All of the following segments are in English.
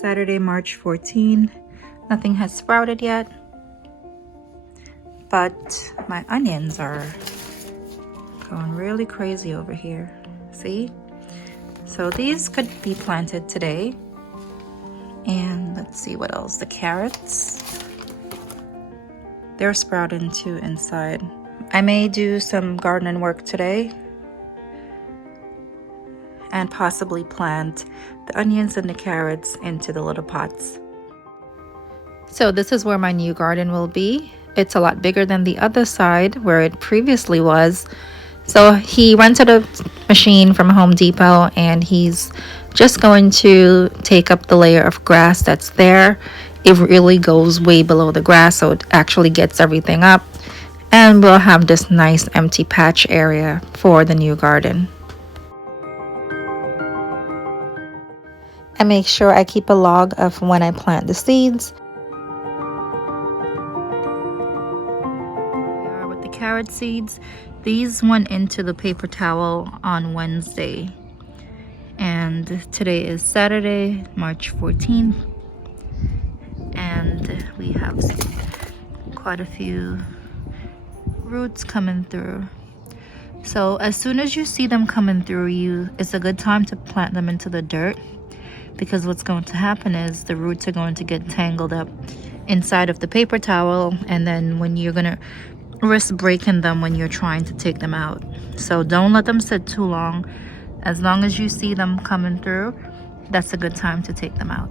Saturday, March 14. Nothing has sprouted yet, but my onions are going really crazy over here. See? So these could be planted today. And let's see what else. The carrots, they're sprouting too inside. I may do some gardening work today and possibly plant the onions and the carrots into the little pots. So this is where my new garden will be. It's a lot bigger than the other side where it previously was. So he rented a machine from Home Depot and he's just going to take up the layer of grass that's there. It really goes way below the grass, so it actually gets everything up. And we'll have this nice empty patch area for the new garden. I make sure I keep a log of when I plant the seeds. With the carrot seeds, these went into the paper towel on Wednesday. And today is Saturday, March 14th. And we have quite a few roots coming through. So as soon as you see them coming through, it's a good time to plant them into the dirt, because what's going to happen is the roots are going to get tangled up inside of the paper towel, and then when you're gonna risk breaking them when you're trying to take them out. So don't let them sit too long. As long as you see them coming through, that's a good time to take them out.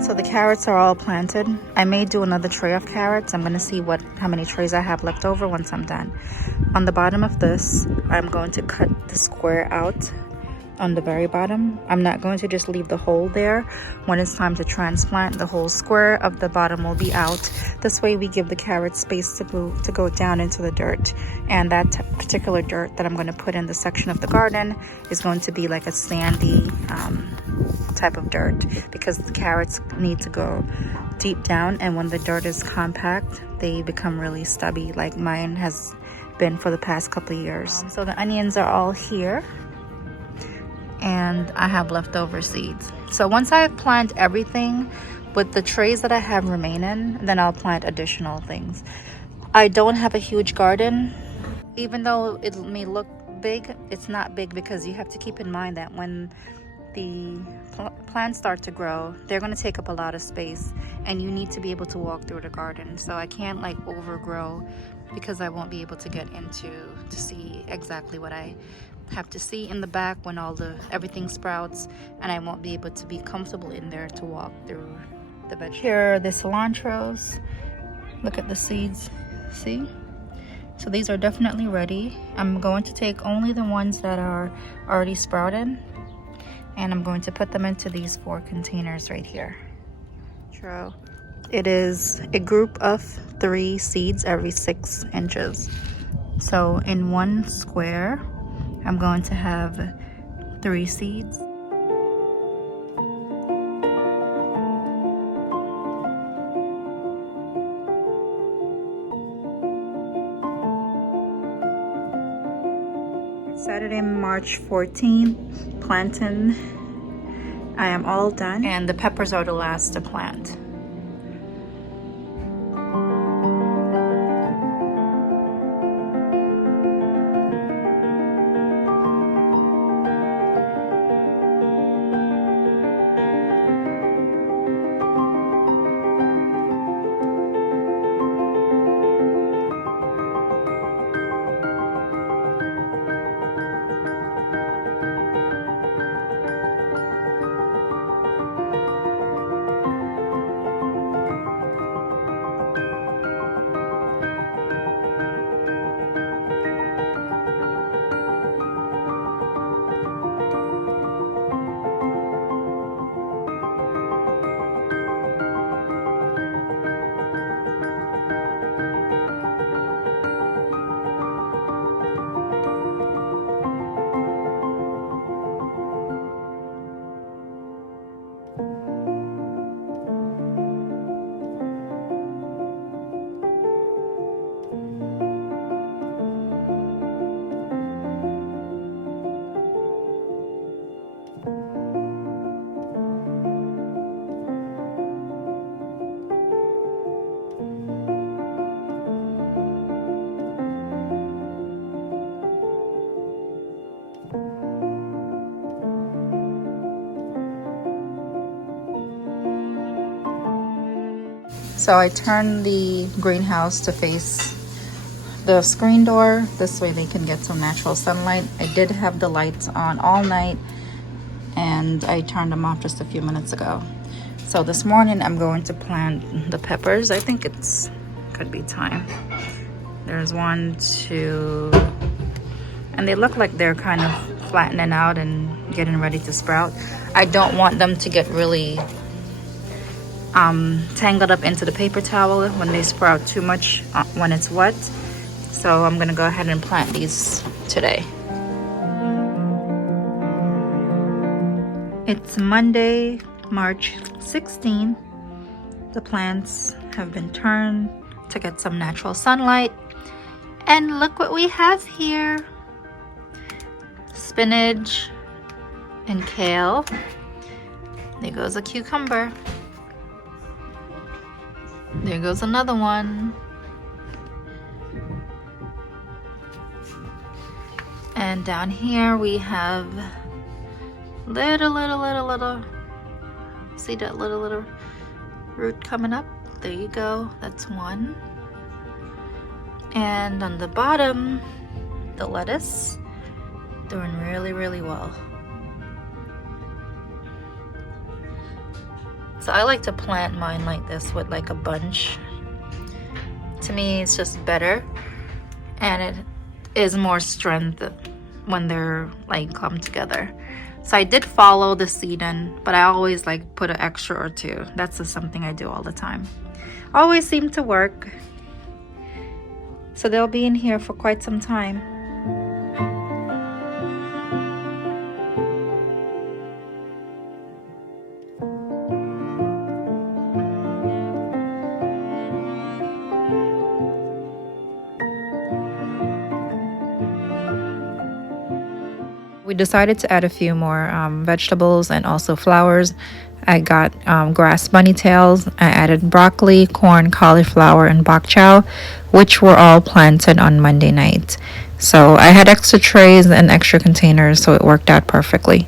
So the carrots are all planted. I may do another tray of carrots. I'm going to see how many trays I have left over once I'm done. On the bottom of this, I'm going to cut the square out on the very bottom. I'm not going to just leave the hole there. When it's time to transplant, the whole square of the bottom will be out. This way we give the carrots space to go down into the dirt. And that particular dirt that I'm going to put in the section of the garden is going to be like a sandy type of dirt, because the carrots need to go deep down, and when the dirt is compact, they become really stubby, like mine has been for the past couple of years. So the onions are all here, and I have leftover seeds. So once I plant everything with the trays that I have remaining, then I'll plant additional things. I don't have a huge garden. Even though it may look big, it's not big, because you have to keep in mind that when the plants start to grow, they're going to take up a lot of space, and you need to be able to walk through the garden. So I can't like overgrow, because I won't be able to get into to see exactly what I have to see in the back when everything sprouts, and I won't be able to be comfortable in there to walk through the vegetables. Here are the cilantros. Look at the seeds. See? So these are definitely ready. I'm going to take only the ones that are already sprouted, and I'm going to put them into these 4 containers right here. It is a group of 3 seeds every 6 inches. So in one square, I'm going to have 3 seeds. Saturday, March 14th, planting. I am all done, and the peppers are the last to plant. So I turned the greenhouse to face the screen door. This way they can get some natural sunlight. I did have the lights on all night and I turned them off just a few minutes ago. So this morning I'm going to plant the peppers. I think it's could be time. There's 1, 2, and they look like they're kind of flattening out and getting ready to sprout. I don't want them to get really tangled up into the paper towel when they sprout too much when it's wet. So I'm gonna go ahead and plant these today. It's Monday, March 16. The plants have been turned to get some natural sunlight. And look what we have here. Spinach and kale. There goes a cucumber. There goes another one. And down here we have little, see that little root coming up? There you go, that's one. And on the bottom, the lettuce, doing really well. So I like to plant mine like this with like a bunch. To me, it's just better, and it is more strength when they're like clumped together. So I did follow the seeding, but I always like put an extra or two. That's just something I do all the time. Always seem to work. So they'll be in here for quite some time. We decided to add a few more vegetables and also flowers. I got grass bunny tails. I added broccoli, corn, cauliflower, and bok chow, which were all planted on Monday night. So I had extra trays and extra containers, so it worked out perfectly.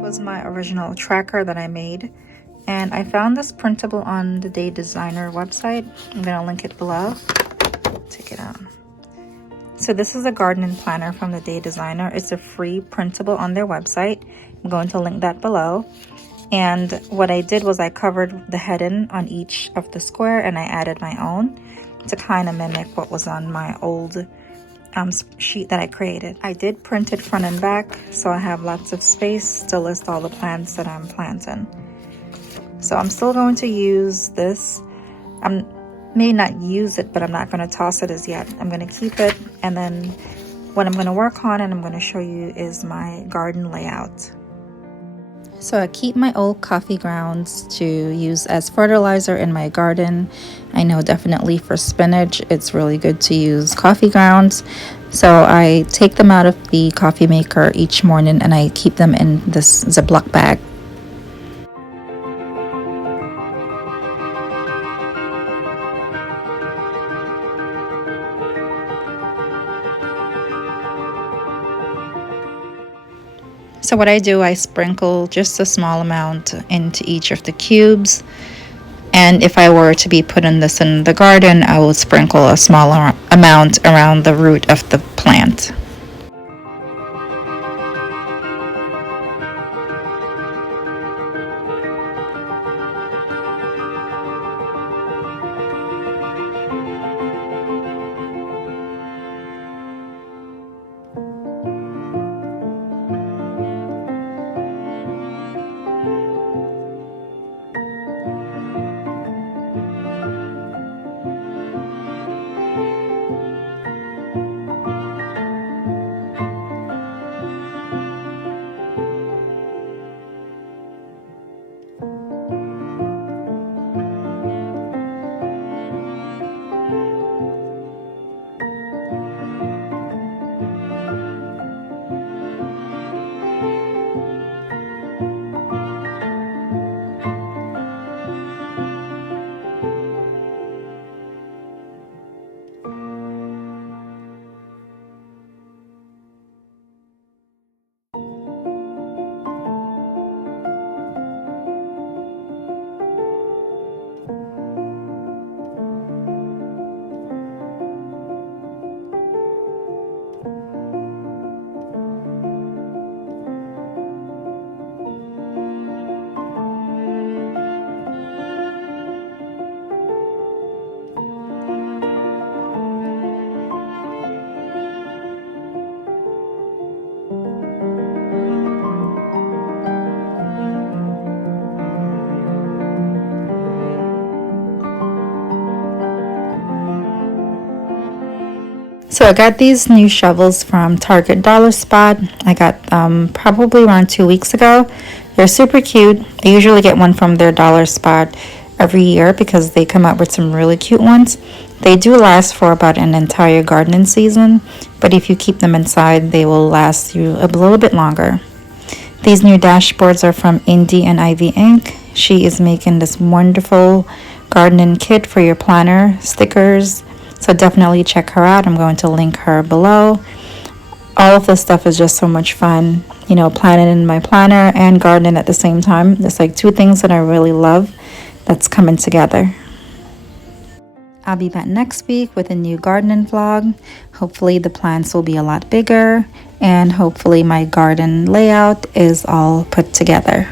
Was my original tracker that I made, and I found this printable on the Day Designer website. I'm gonna link it below. Take it out. So this is a gardening planner from the Day Designer. It's a free printable on their website. I'm going to link that below. And what I did was I covered the heading on each of the square, and I added my own to kind of mimic what was on my old sheet that I created. I did print it front and back, so I have lots of space to list all the plants that I'm planting. So I'm still going to use this. I may not use it, but I'm not going to toss it as yet. I'm going to keep it, and then what I'm going to work on and I'm going to show you is my garden layout. So I keep my old coffee grounds to use as fertilizer in my garden. I know definitely for spinach, it's really good to use coffee grounds. So I take them out of the coffee maker each morning and I keep them in this Ziploc bag. So what I do, I sprinkle just a small amount into each of the cubes. And if I were to be putting this in the garden, I would sprinkle a small amount around the root of the plant. So I got these new shovels from Target Dollar Spot. I got them probably around 2 weeks ago. They're super cute. I usually get one from their Dollar Spot every year because they come out with some really cute ones. They do last for about an entire gardening season, but if you keep them inside, they will last you a little bit longer. These new dashboards are from Indie and Ivy Inc. She is making this wonderful gardening kit for your planner, stickers. So definitely check her out. I'm going to link her below. All of this stuff is just so much fun. You know, planning in my planner and gardening at the same time. It's like two things that I really love that's coming together. I'll be back next week with a new gardening vlog. Hopefully the plants will be a lot bigger and hopefully my garden layout is all put together.